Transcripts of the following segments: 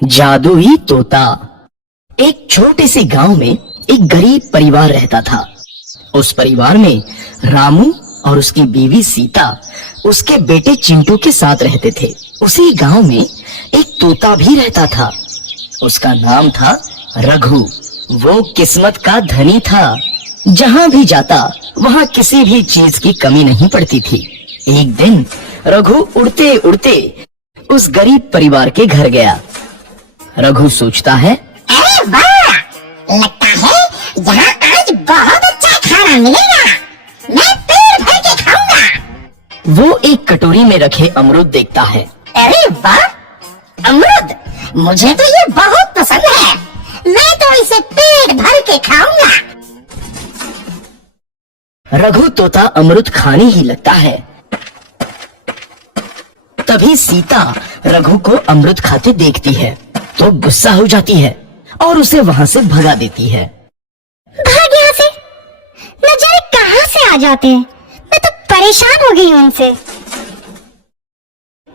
जादुई तोता। एक छोटे से गांव में एक गरीब परिवार रहता था। उस परिवार में रामू और उसकी बीवी सीता उसके बेटे चिंटू के साथ रहते थे। उसी गांव में एक तोता भी रहता था। उसका नाम था रघु। वो किस्मत का धनी था। जहां भी जाता वहां किसी भी चीज की कमी नहीं पड़ती थी। एक दिन रघु उड़ते उड़ते उस गरीब परिवार के घर गया। रघु सोचता है, अरे वाह, लगता है यहाँ आज बहुत अच्छा खाना मिलेगा। मैं पेट भर के खाऊंगा। वो एक कटोरी में रखे अमरूद देखता है। अरे वाह, अमरूद, मुझे तो ये बहुत पसंद है। मैं तो इसे पेट भर के खाऊंगा। रघु तोता अमरूद खाने ही लगता है। तभी सीता रघु को अमरूद खाते देखती है तो गुस्सा हो जाती है और उसे वहां से भगा देती है। भाग यहाँ से, न जाने कहाँ से आ जाते हैं। मैं तो परेशान हो गई हूँ इनसे।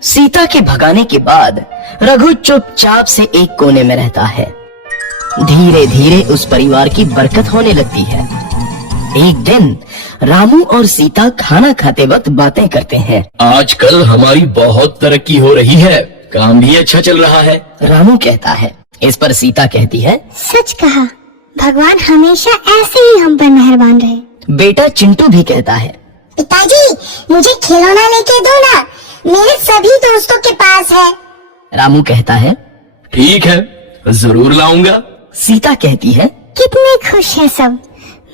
सीता के भगाने के बाद रघु चुपचाप से एक कोने में रहता है। धीरे धीरे उस परिवार की बरकत होने लगती है। एक दिन रामू और सीता खाना खाते वक्त बातें करते हैं। आजकल हमारी बहुत तरक्की हो रही है, काम भी अच्छा चल रहा है। रामू कहता है। इस पर सीता कहती है, सच कहा, भगवान हमेशा ऐसे ही हम पर मेहरबान रहे। बेटा चिंटू भी कहता है, पिताजी, मुझे खिलौना लेके दो ना, मेरे सभी दोस्तों के पास है। रामू कहता है, ठीक है, जरूर लाऊंगा। सीता कहती है, कितने खुश है सब,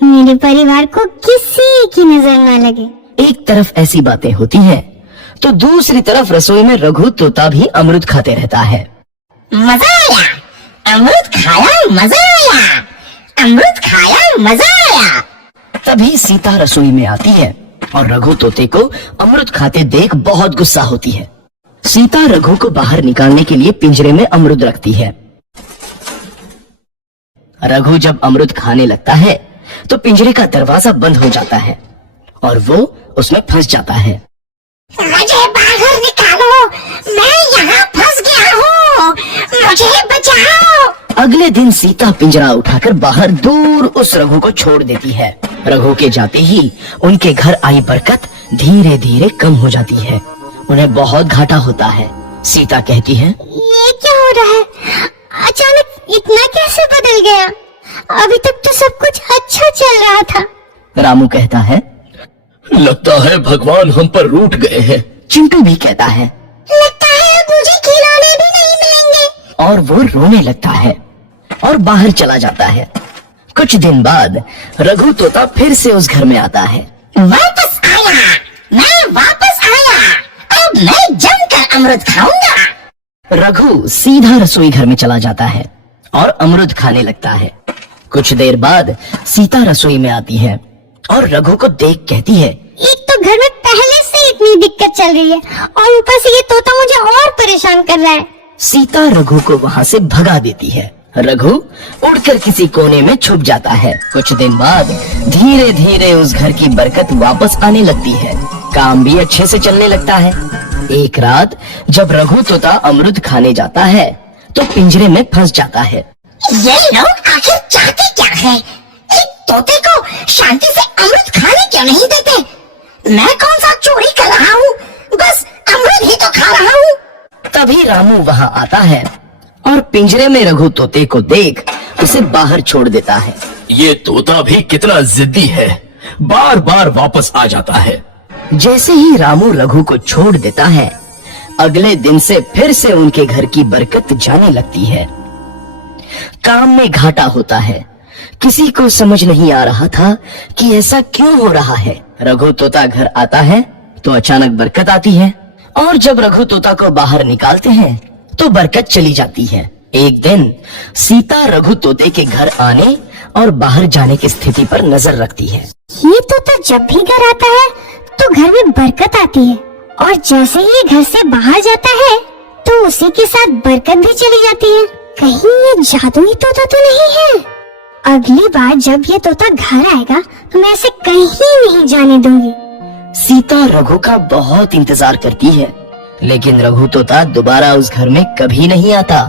मेरे परिवार को किसी की नजर न लगे। एक तरफ ऐसी बातें होती हैं, तो दूसरी तरफ रसोई में रघु तोता भी अमरूद खाते रहता है। मजा आया, अमरूद खाया, मजा आया, अमरूद खाया, मजा आया। तभी सीता रसोई में आती है और रघु तोते को अमरूद खाते देख बहुत गुस्सा होती है। सीता रघु को बाहर निकालने के लिए पिंजरे में अमरूद रखती है। रघु जब अमरूद खाने लगता है तो पिंजरे का दरवाजा बंद हो जाता है और वो उसमें फंस जाता है। मुझे बाहर निकालो, मैं यहाँ फंस गया हूँ, मुझे बचाओ। अगले दिन सीता पिंजरा उठाकर बाहर दूर उस रघु को छोड़ देती है। रघु के जाते ही उनके घर आई बरकत धीरे धीरे कम हो जाती है। उन्हें बहुत घाटा होता है। सीता कहती है, ये क्या हो रहा है, अचानक इतना कैसे बदल गया? अभी तक तो सब कुछ अच्छा चल रहा था। रामू कहता है, लगता है भगवान हम पर रूठ गए हैं। चिंटू भी कहता है, लगता है अब मुझे खिलौने भी नहीं मिलेंगे। और वो रोने लगता है और बाहर चला जाता है। कुछ दिन बाद रघु तोता फिर से उस घर में आता है। वापस आया, मैं वापस आया, अब मैं जमकर अमरूद खाऊंगा। रघु सीधा रसोई घर में चला जाता है और अमरूद खाने लगता है। कुछ देर बाद सीता रसोई में आती है और रघु को देख कहती है, एक तो घर में पहले से इतनी दिक्कत चल रही है और ऊपर से ये तोता मुझे और परेशान कर रहा है। सीता रघु को वहां से भगा देती है। रघु उड़कर किसी कोने में छुप जाता है। कुछ दिन बाद धीरे धीरे उस घर की बरकत वापस आने लगती है। काम भी अच्छे से चलने लगता है। एक रात जब रघु तोता अमरूद खाने जाता है तो पिंजरे में फंस जाता है। ये लोग आखिर चाहते क्या है? एक तोते को शांति से अमरूद खाने क्यों नहीं देते? मैं कौन सा चोरी कर रहा हूँ, बस अमरूद ही तो खा रहा हूँ। तभी रामू वहां आता है और पिंजरे में रघु तोते को देख उसे बाहर छोड़ देता है। ये तोता भी कितना जिद्दी है, बार बार वापस आ जाता है। जैसे ही रामू रघु को छोड़ देता है, अगले दिन से फिर से उनके घर की बरकत जाने लगती है। काम में घाटा होता है। किसी को समझ नहीं आ रहा था कि ऐसा क्यों हो रहा है। रघु तोता घर आता है तो अचानक बरकत आती है और जब रघु तोता को बाहर निकालते हैं तो बरकत चली जाती है। एक दिन सीता रघु तोते के घर आने और बाहर जाने की स्थिति पर नजर रखती है। ये तोता जब भी घर आता है तो घर में बरकत आती है और जैसे ही ये घर से बाहर जाता है तो उसी के साथ बरकत भी चली जाती है। कहीं ये जादुई तोता तो नहीं है? अगली बार जब ये तोता घर आएगा तो मैं इसे कहीं नहीं जाने दूंगी। सीता रघु का बहुत इंतजार करती है, लेकिन रघु तोता दोबारा उस घर में कभी नहीं आता।